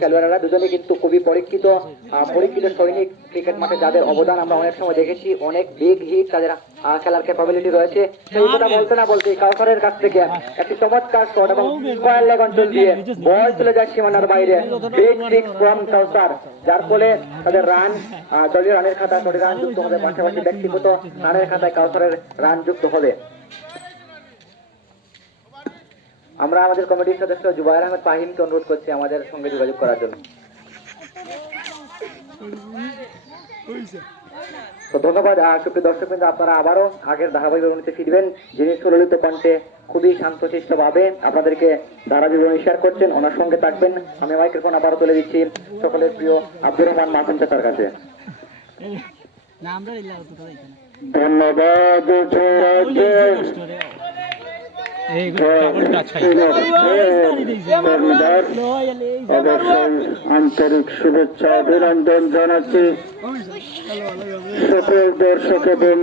খেলোয়াড়রা দুজনে কিন্তু খুবই পরীক্ষিত সৈনিক ক্রিকেট মাঠে, যাদের অবদান আমরা অনেক সময় দেখেছি, অনেক বিগ হিট তাদের খেলার ক্যাপাবিলিটি রয়েছে। সেই কথা বলতে না বলতে কাউসারের কাছ থেকে একটি চমৎকার শট এবং স্কয়ার লেগ অঞ্চল দিয়ে বল চলে যায় সীমানার বাইরে। বিগ সিক্স ফ্রম কাউসার, যার ফলে তাদের রান, দলীয় রানের খাতায় 6 রান যুক্ত হবে, পাশাপাশি ব্যক্তিগত রানের খাতায় কাউসারের রান যুক্ত হবে। আমরা আমাদের কমিটির সদস্য জুবায়ের আহমেদ ফাহিমকে অনুরোধ করছি আমাদের সঙ্গে যোগাযোগ করার জন্য। তো ধন্যবাদ সুপ্রিয় দর্শকবৃন্দ, আপনারা আবারও আগের ধারাবাহিক বিবরণীতে ফিরবেন, যিনি সুললিত কণ্ঠে খুবই শান্তশিষ্ট ভাবে আপনাদেরকে ধারা বিবরণী শেয়ার করছেন, ওনার সঙ্গে থাকবেন। আমি মাইক্রোফোন আবারও তুলে দিচ্ছি সকলের প্রিয় আব্দুর রহমান মাসুম চাচার কাছে। ধন্যবাদ আন্তরিক শুভেচ্ছা অভিনন্দন জানাচ্ছি সকল দর্শক এবং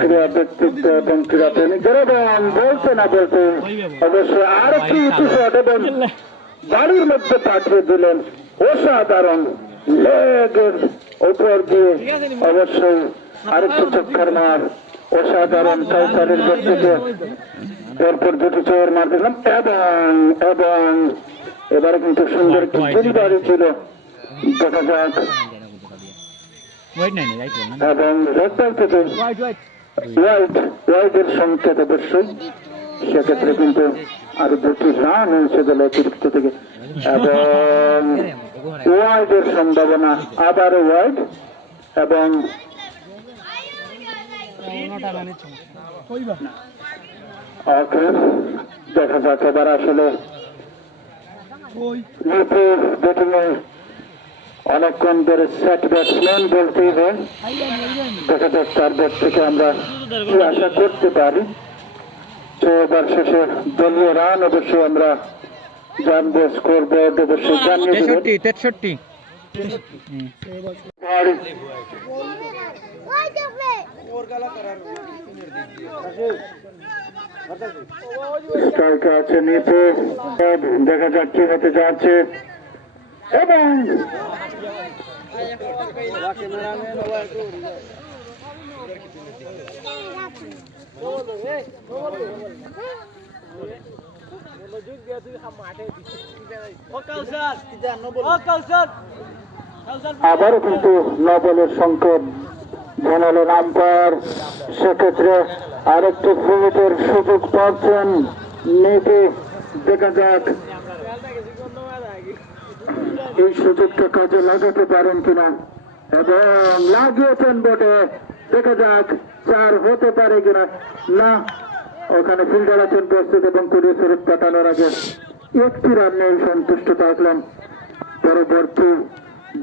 ক্রীড়া ব্যক্তিত্ব এবং ক্রীড়া প্রেমিকদের, এবং বলতে না বলতে অবশ্যই আর একটি শট এবং বাড়ির মধ্যে পাঠিয়ে দিলেন অসাধারণ লেগের উপর দিয়ে, অবশ্যই আরেকটি চক্কর মার অসাধারণ কাউসারের ব্যক্তিত্ব। এরপর দুটি চোর মার দিলাম এবং এবারে কিন্তু সুন্দর ডেলিভারি ছিল, দেখা যাক। এবং থেকে ওয়াইডের সংকেত অবশ্যই, সেক্ষেত্রে কিন্তু আরো দুটি রান হয়েছে দল অতিরিক্ত থেকে, এবং ওয়াইডের সম্ভাবনা, আবারও ওয়াইড, এবং দেখা যাক এবার আসলে অনেকক্ষণ ধরে সেট ব্যাটসম্যান বলতেই হয়, দেখা যাক তার ব্যাট থেকে আমরা কি আশা করতে পারি। তো এবার শেষে দলীয় রান অবশ্যই আমরা জানবো, স্কোর বোর্ড অবশ্যই জানিয়ে দেবেন। 63 স্ট্রাইকে আছে নিপু, দেখা যাক কি হতে যাচ্ছে, এবং আবারও কিন্তু নবলের সংকট জানালেন আম্পায়ার, সেক্ষেত্রে আরেকটু ফ্রিহিটের সুযোগ পাচ্ছেন নেটে, দেখা যাক এই সুযোগটা কাজে লাগাতে পারেন কিনা, এবং লাগিয়েছেন বটে, দেখা যাক 4 হতে পারে কিনা। না, ওখানে ফিল্ডার আছেন প্রস্তুত এবং কুড়িয়ে ফেরত পাঠানোর আগে একটি রান নিয়ে সন্তুষ্ট থাকলেন। পরবর্তী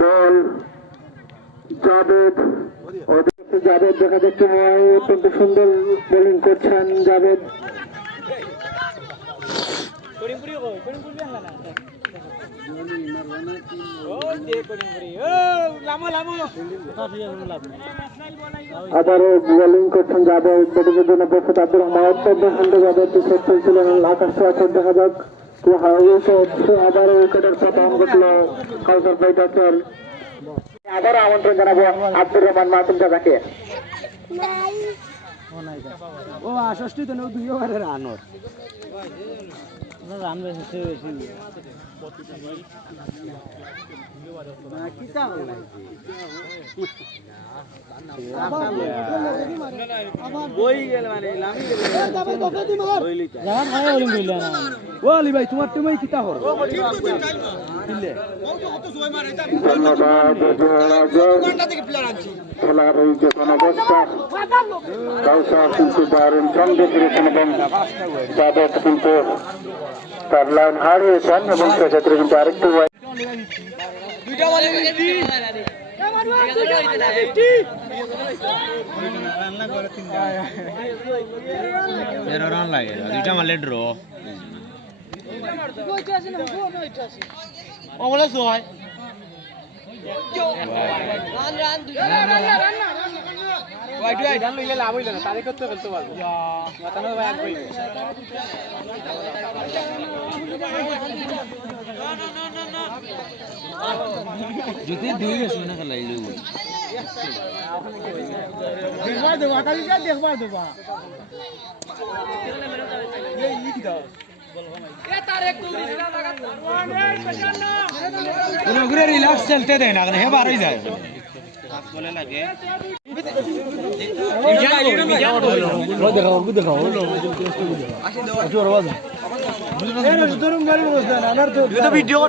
বল জাভেদ, দেখা যাচ্ছে অত্যন্ত সুন্দর বোলিং করছেন জাভেদ। আবারও বোলিং করছেন জাভেদ, ব্যাটিংয়ের জন্য প্রস্তুত আব্দুর রহমান, অত্যন্ত সুন্দর জাভেদ সেট করেছিলেন আকাশ ছোঁয়া। দেখা যাক কি হয়, আবারও উইকেটের পতন ঘটল কাউসার ভাইটাকের। আবারও আমন্ত্রণ জানাবো আব্দুর রহমান মাসুম চাচাকে। ও 68 তো 2 ওভারে রান রান বেশি ভাই তোমার তুমি কিতা হর খেলার এই যে কোন অবস্থা, কাউসার কিন্তু দারুণ ছন্দে ফিরেছেন এবং জাভেদ কিন্তু তার লাইন হারিয়েছেন, এবং সেক্ষেত্রে কিন্তু আরেকটু রান লাগে দুইটা মারলে ড্র লাভ হইল না, তারিখ করতে ফেলতে পারবো যদি দুই গেছ না খেলাই লই দেখবা দেবা কালি যা দেখবা দেবা এই ই কি দাও পুরো রিল্যাক্স চলতে দেন না হে বার হয়ে যায় বলে লাগে ভিডিও